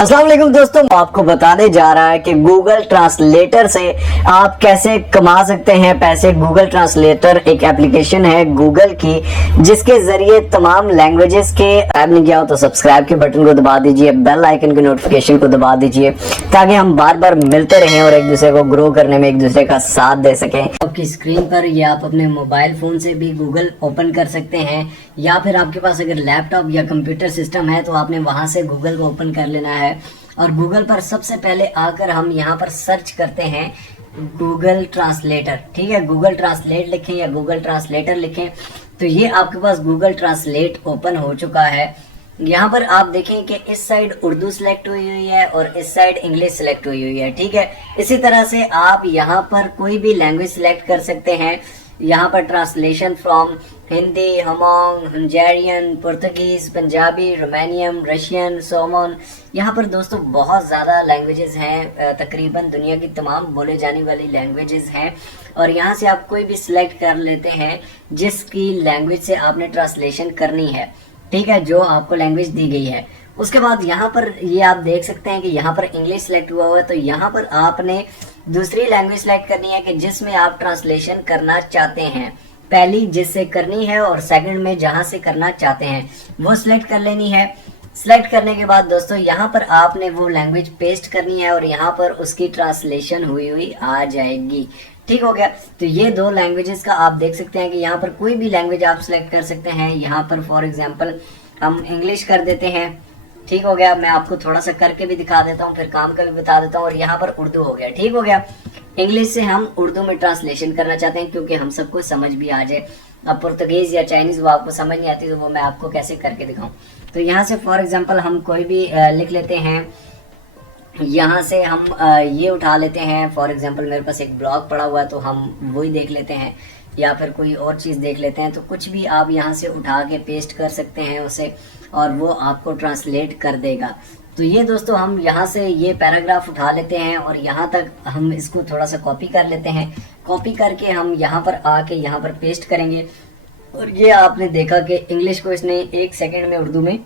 अस्सलाम वालेकुम दोस्तों, आपको बताने जा रहा है कि गूगल ट्रांसलेटर से आप कैसे कमा सकते हैं पैसे। गूगल ट्रांसलेटर एक एप्लीकेशन है गूगल की, जिसके जरिए तमाम लैंग्वेजेस के ऐप नहीं किया हो तो सब्सक्राइब के बटन को दबा दीजिए, बेल आइकन के नोटिफिकेशन को दबा दीजिए ताकि हम बार बार मिलते रहें और एक दूसरे को ग्रो करने में एक दूसरे का साथ दे सकें। आपकी स्क्रीन पर या आप अपने मोबाइल फोन से भी गूगल ओपन कर सकते हैं, या फिर आपके पास अगर लैपटॉप या कंप्यूटर सिस्टम है तो आपने वहां से गूगल को ओपन कर लेना है। और गूगल पर सबसे पहले आकर हम यहाँ पर सर्च करते हैं गूगल ट्रांसलेटर। ठीक है, गूगल ट्रांसलेट लिखें या गूगल ट्रांसलेटर लिखें तो ये आपके पास गूगल ट्रांसलेट ओपन हो चुका है। यहाँ पर आप देखें कि इस साइड उर्दू सिलेक्ट हुई है और इस साइड इंग्लिश सिलेक्ट हुई है। ठीक है, इसी तरह से आप यहाँ पर कोई भी लैंग्वेज सिलेक्ट कर सकते हैं। यहाँ पर translation from Hindi, Hmong, Hungarian, Portuguese, Punjabi, Romanian, Russian, Samoan. यहाँ पर दोस्तों बहुत ज़्यादा लैंग्वेजेस हैं, तकरीबन दुनिया की तमाम बोले जाने वाली लैंग्वेजेस हैं। और यहाँ से आप कोई भी सिलेक्ट कर लेते हैं जिसकी लैंग्वेज से आपने ट्रांसलेशन करनी है। ठीक है, जो आपको लैंग्वेज दी गई है। उसके बाद यहाँ पर ये आप देख सकते हैं कि यहाँ पर इंग्लिश सेलेक्ट हुआ है, तो यहाँ पर आपने दूसरी लैंग्वेज सेलेक्ट करनी है कि जिसमें आप ट्रांसलेशन करना चाहते हैं। पहली जिससे करनी है और सेकंड में जहां से करना चाहते हैं वो सिलेक्ट कर लेनी है। सिलेक्ट करने के बाद दोस्तों यहाँ पर आपने वो लैंग्वेज पेस्ट करनी है और यहाँ पर उसकी ट्रांसलेशन हुई आ जाएगी। ठीक हो गया, तो ये दो लैंग्वेजेस का आप देख सकते हैं कि यहाँ पर कोई भी लैंग्वेज आप सिलेक्ट कर सकते हैं। यहाँ पर फॉर एग्जांपल हम इंग्लिश कर देते हैं। ठीक हो गया, मैं आपको थोड़ा सा करके भी दिखा देता हूँ, फिर काम का भी बता देता हूँ। और यहाँ पर उर्दू हो गया। ठीक हो गया, इंग्लिश से हम उर्दू में ट्रांसलेशन करना चाहते हैं क्योंकि हम सबको समझ भी आ जाए। अब पुर्तगीज या चाइनीज वो आपको समझ नहीं आती तो वो मैं आपको कैसे करके दिखाऊं। तो यहाँ से फॉर एग्जांपल हम कोई भी लिख लेते हैं। यहाँ से हम ये उठा लेते हैं। फॉर एग्जांपल मेरे पास एक ब्लॉग पड़ा हुआ है तो हम वही देख लेते हैं, या फिर कोई और चीज़ देख लेते हैं। तो कुछ भी आप यहाँ से उठा के पेस्ट कर सकते हैं उसे, और वो आपको ट्रांसलेट कर देगा। तो ये दोस्तों हम यहाँ से ये पैराग्राफ उठा लेते हैं और यहाँ तक हम इसको थोड़ा सा कॉपी कर लेते हैं। कॉपी करके हम यहाँ पर आके यहाँ पर पेस्ट करेंगे। और ये आपने देखा कि इंग्लिश को इसने 1 सेकंड में उर्दू में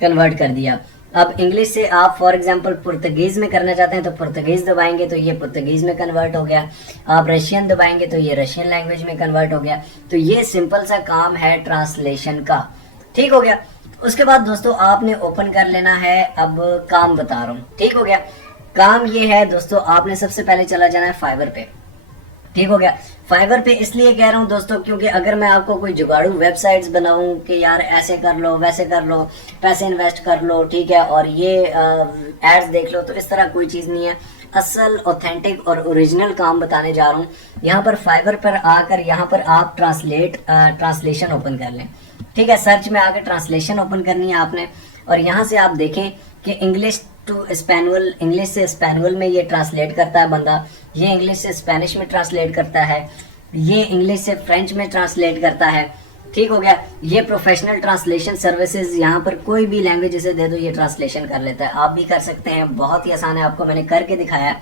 कन्वर्ट कर दिया। अब इंग्लिश से आप फॉर एग्जांपल पुर्तगीज में करना चाहते हैं तो पुर्तगीज दबाएंगे तो ये पुर्तगीज में कन्वर्ट हो गया। आप रशियन दबाएंगे तो ये रशियन लैंग्वेज में कन्वर्ट हो गया। तो ये सिंपल सा काम है ट्रांसलेशन का। ठीक हो गया, उसके बाद दोस्तों आपने ओपन कर लेना है। अब काम बता रहा हूँ। ठीक हो गया, काम ये है दोस्तों, आपने सबसे पहले चला जाना है फाइवर पे। ठीक हो गया, फाइवर पे इसलिए कह रहा हूँ दोस्तों क्योंकि अगर मैं आपको कोई जुगाड़ू वेबसाइट्स बनाऊं कि यार ऐसे कर लो वैसे कर लो, पैसे इन्वेस्ट कर लो, ठीक है, और ये एड्स देख लो, तो इस तरह कोई चीज़ नहीं है। असल ऑथेंटिक और ओरिजिनल काम बताने जा रहा हूँ। यहाँ पर फाइवर पर आकर यहाँ पर आप ट्रांसलेशन ओपन कर लें। ठीक है, सर्च में आकर ट्रांसलेशन ओपन करनी है आपने, और यहाँ से आप देखें कि इंग्लिश टू स्पेनुअल, इंग्लिश से स्पेनुअल में ये ट्रांसलेट करता है बंदा, ये इंग्लिश से स्पेनिश में ट्रांसलेट करता है, ये इंग्लिश से फ्रेंच में ट्रांसलेट करता है। ठीक हो गया, ये प्रोफेशनल ट्रांसलेशन सर्विसेज, यहाँ पर कोई भी लैंग्वेज इसे दे दो ये ट्रांसलेशन कर लेता है। आप भी कर सकते हैं, बहुत ही आसान है, आपको मैंने करके दिखाया।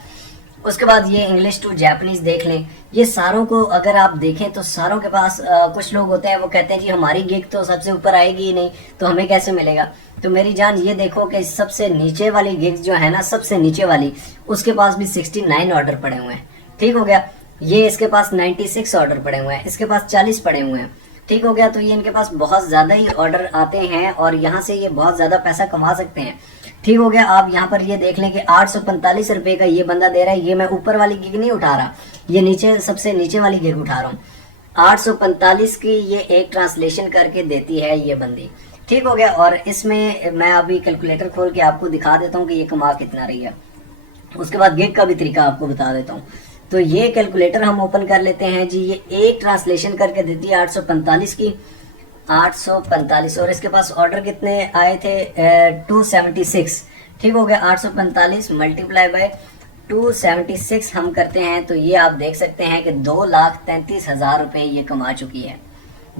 उसके बाद ये इंग्लिश टू जैपनीज देख लें। ये सारों को अगर आप देखें तो सारों के पास कुछ लोग होते हैं वो कहते हैं जी हमारी गिग तो सबसे ऊपर आएगी ही नहीं तो हमें कैसे मिलेगा। तो मेरी जान ये देखो कि सबसे नीचे वाली गिग्स जो है ना, सबसे नीचे वाली, उसके पास भी 69 ऑर्डर पड़े हुए हैं। ठीक हो गया, ये इसके पास 96 ऑर्डर पड़े हुए हैं, इसके पास 40 पड़े हुए हैं। ठीक हो गया, तो ये इनके पास बहुत ज़्यादा ही ऑर्डर आते हैं और यहाँ से ये बहुत ज़्यादा पैसा कमा सकते हैं। ठीक हो गया, आप यहाँ पर ये देख लें कि 845 रुपये का ये बंदा दे रहा है। ये मैं ऊपर वाली गिग नहीं उठा रहा, ये नीचे सबसे नीचे वाली गिग उठा रहा हूँ। 845 की ये एक ट्रांसलेशन करके देती है ये बंदी। ठीक हो गया, और इसमें मैं अभी कैलकुलेटर खोल के आपको दिखा देता हूँ कि ये कमा कितना रही है। उसके बाद गिग का भी तरीका आपको बता देता हूँ। तो ये कैलकुलेटर हम ओपन कर लेते हैं जी। ये एक ट्रांसलेशन करके देती है 845 की, 845, और इसके पास ऑर्डर कितने आए थे 276। ठीक हो गया, 845 मल्टीप्लाई बाय 276 हम करते हैं तो ये आप देख सकते हैं कि 2,33,000 रुपये ये कमा चुकी है।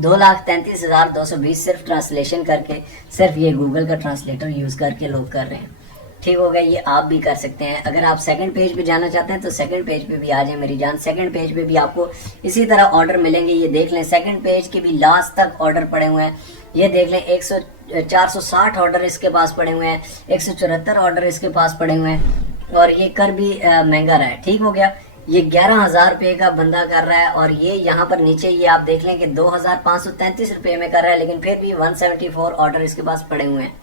2,33,220 सिर्फ ट्रांसलेशन करके, सिर्फ ये गूगल का ट्रांसलेटर यूज़ करके लोग कर रहे हैं। ठीक हो गया, ये आप भी कर सकते हैं। अगर आप सेकंड पेज पे जाना चाहते हैं तो सेकंड पेज पे भी आ जाए मेरी जान। सेकंड पेज पे भी आपको इसी तरह ऑर्डर मिलेंगे। ये देख लें, सेकंड पेज के भी लास्ट तक ऑर्डर पड़े हुए हैं। ये देख लें 460 ऑर्डर इसके पास पड़े हुए हैं, 174 ऑर्डर इसके पास पड़े हुए हैं, और ये कर भी महंगा रहा है। ठीक हो गया, ये 11,000 रुपये का बंदा कर रहा है, और ये यहाँ पर नीचे ये आप देख लें कि 2,533 रुपये में कर रहा है, लेकिन फिर भी 174 ऑर्डर इसके पास पड़े हुए हैं।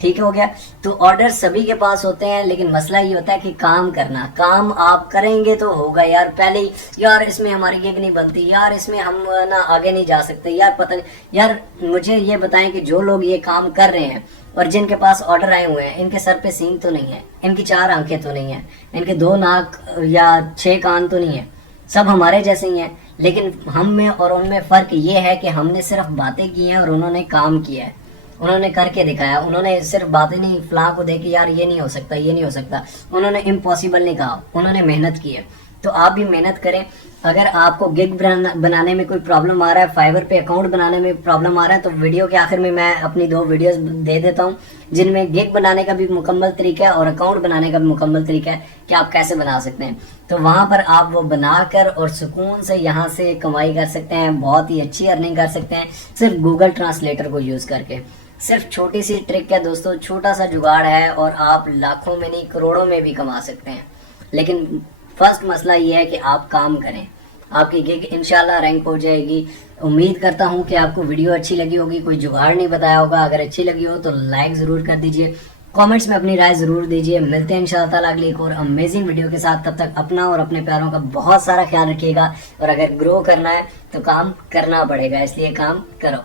ठीक हो गया, तो ऑर्डर सभी के पास होते हैं, लेकिन मसला ये होता है कि काम करना, काम आप करेंगे तो होगा। यार पहले ही यार इसमें हमारी गिग नहीं बनती, यार इसमें हम ना आगे नहीं जा सकते, यार पता नहीं। यार मुझे ये बताएं कि जो लोग ये काम कर रहे हैं और जिनके पास ऑर्डर आए हुए हैं, इनके सर पे सींग तो नहीं है, इनकी 4 आंखें तो नहीं है, इनके 2 नाक या 6 कान तो नहीं है, सब हमारे जैसे ही हैं। लेकिन हम में और उनमें फ़र्क ये है कि हमने सिर्फ बातें की हैं और उन्होंने काम किया है, उन्होंने करके दिखाया। उन्होंने सिर्फ बातें नहीं फलां को देखी यार ये नहीं हो सकता, ये नहीं हो सकता, उन्होंने इम्पॉसिबल नहीं कहा, उन्होंने मेहनत की है। तो आप भी मेहनत करें। अगर आपको गिग बनाने में कोई प्रॉब्लम आ रहा है, फाइवर पे अकाउंट बनाने में प्रॉब्लम आ रहा है, तो वीडियो के आखिर में मैं अपनी 2 वीडियोस दे देता हूँ जिनमें गिग बनाने का भी मुकम्मल तरीका है और अकाउंट बनाने का भी मुकम्मल तरीका है कि आप कैसे बना सकते हैं। तो वहाँ पर आप वो बनाकर और सुकून से यहाँ से कमाई कर सकते हैं, बहुत ही अच्छी अर्निंग कर सकते हैं सिर्फ गूगल ट्रांसलेटर को यूज़ करके। सिर्फ छोटी सी ट्रिक है दोस्तों, छोटा सा जुगाड़ है, और आप लाखों में नहीं करोड़ों में भी कमा सकते हैं। लेकिन फर्स्ट मसला ये है कि आप काम करें, आपकी गिग इंशाल्लाह रैंक हो जाएगी। उम्मीद करता हूँ कि आपको वीडियो अच्छी लगी होगी, कोई जुगाड़ नहीं बताया होगा। अगर अच्छी लगी हो तो लाइक ज़रूर कर दीजिए, कमेंट्स में अपनी राय ज़रूर दीजिए। मिलते हैं इंशाल्लाह ताला अगली एक और अमेजिंग वीडियो के साथ। तब तक अपना और अपने प्यारों का बहुत सारा ख्याल रखिएगा, और अगर ग्रो करना है तो काम करना पड़ेगा, इसलिए काम करो।